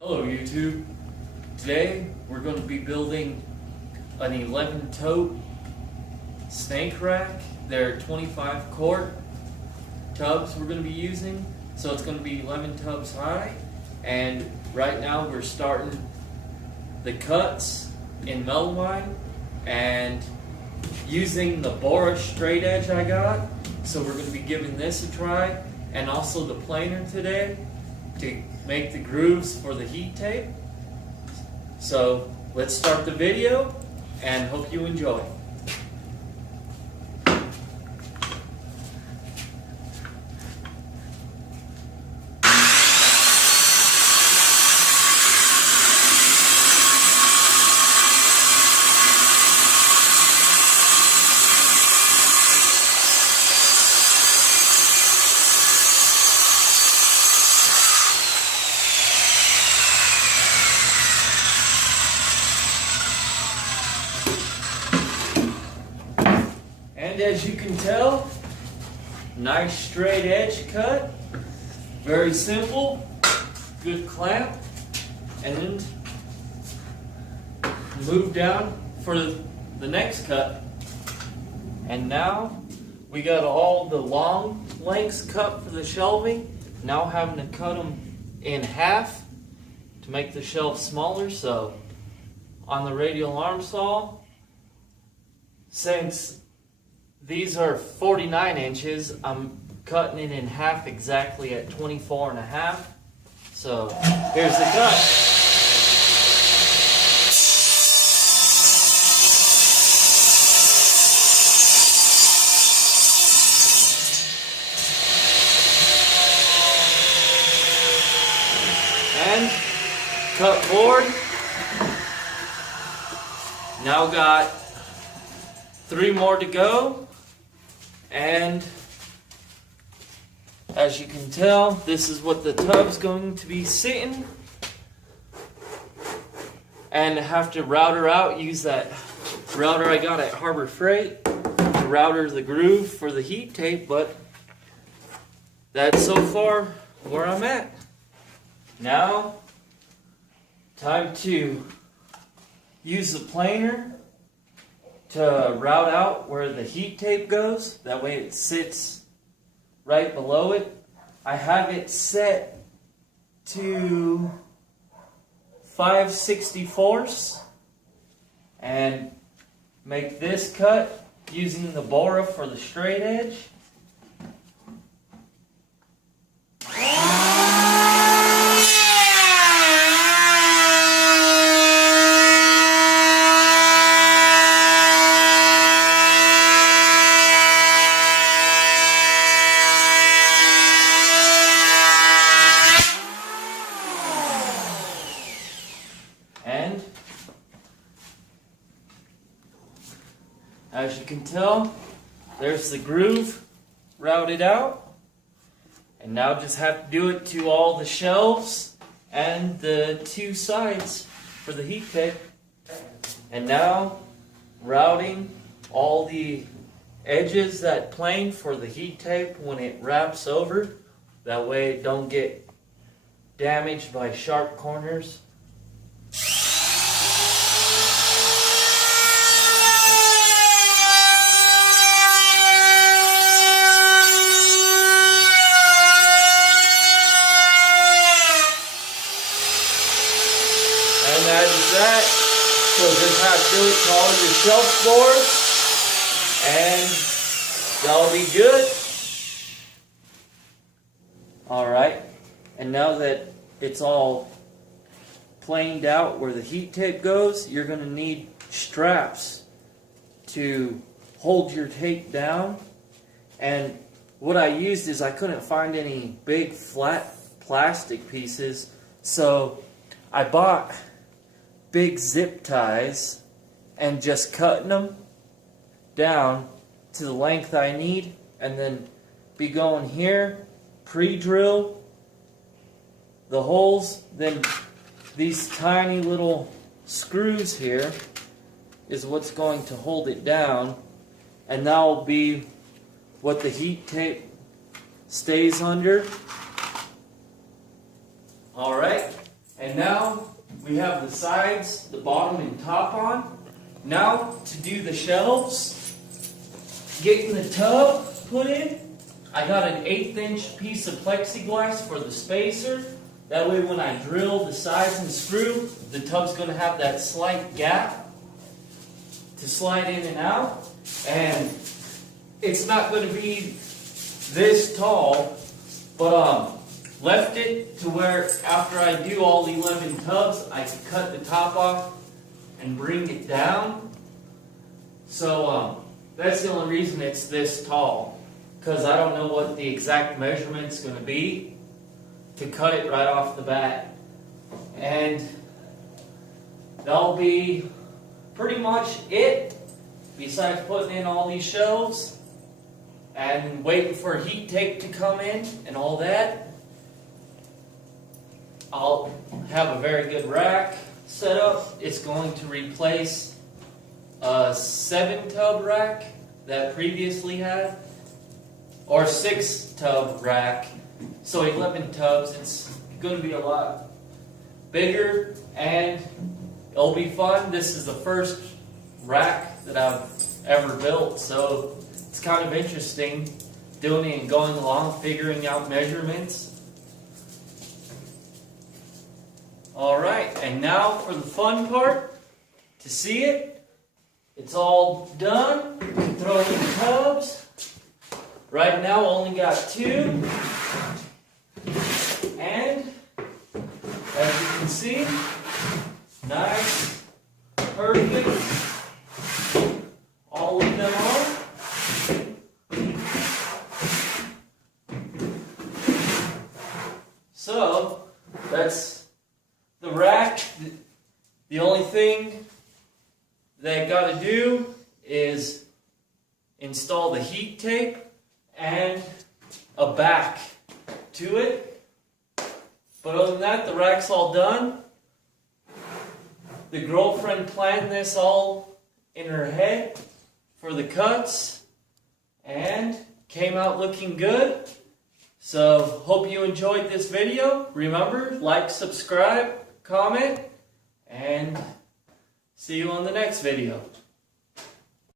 Hello YouTube. Today we're going to be building an 11 tote snake rack. There are 25 quart tubs we're going to be using, so it's going to be 11 tubs high. And right now we're starting the cuts in melamine and using the Bora straight edge I got. So we're going to be giving this a try, and also the planer today to make the grooves for the heat tape. So let's start the video and hope you enjoy. And as you can tell, nice straight edge cut, very simple, good clamp, and move down for the next cut. And now we got all the long lengths cut for the shelving. Now having to cut them in half to make the shelf smaller. So on the radial arm saw, since these are 49 inches, I'm cutting it in half exactly at 24 and a half. So here's the cut. And cut board. Now got 3 more to go. And as you can tell, this is what the tub's going to be sitting. And I have to router out, use that router I got at Harbor Freight to router the groove for the heat tape, but that's so far where I'm at. Now, time to use the planer to route out where the heat tape goes. That way it sits right below it. I have it set to 5/64 and make this cut using the Bora for the straight edge. And as you can tell, there's the groove routed out. And now just have to do it to all the shelves and the 2 sides for the heat tape. And now routing all the edges that plane for the heat tape when it wraps over. That way it don't get damaged by sharp corners. And that is that. So just have to do it to all your shelf boards, and that'll be good. Alright, and now that it's all planed out where the heat tape goes, you're going to need straps to hold your tape down. And what I used is I couldn't find any big flat plastic pieces, so I bought big zip ties and just cutting them down to the length I need, and then be going here, pre-drill the holes, then these tiny little screws here is what's going to hold it down, and that will be what the heat tape stays under. Alright, And now we have the sides, the bottom and top on. Now to do the shelves, getting the tub put in, I got an 1/8" piece of plexiglass for the spacer. That way when I drill the sides and screw, the tub's going to have that slight gap to slide in and out. And it's not going to be this tall, but left it to where after I do all the 11 tubs, I can cut the top off and bring it down. So that's the only reason it's this tall, because I don't know what the exact measurement's going to be to cut it right off the bat. And that'll be pretty much it, besides putting in all these shelves and waiting for heat tape to come in and all that. I'll have a very good rack set up. It's going to replace a 7-tub rack that previously had, or 6-tub rack. So 11 tubs, it's going to be a lot bigger and it'll be fun. This is the first rack that I've ever built, so it's kind of interesting doing it and going along, figuring out measurements. Alright, and now for the fun part, to see it. It's all done. You can throw in the tubs. Right now only got 2. And as you can see, nice, perfect, all of them on. So that's the rack. The only thing that I got to do is install the heat tape and a back to it. But other than that, the rack's all done. The girlfriend planned this all in her head for the cuts and came out looking good. So hope you enjoyed this video. Remember, like, subscribe, comment, and see you on the next video.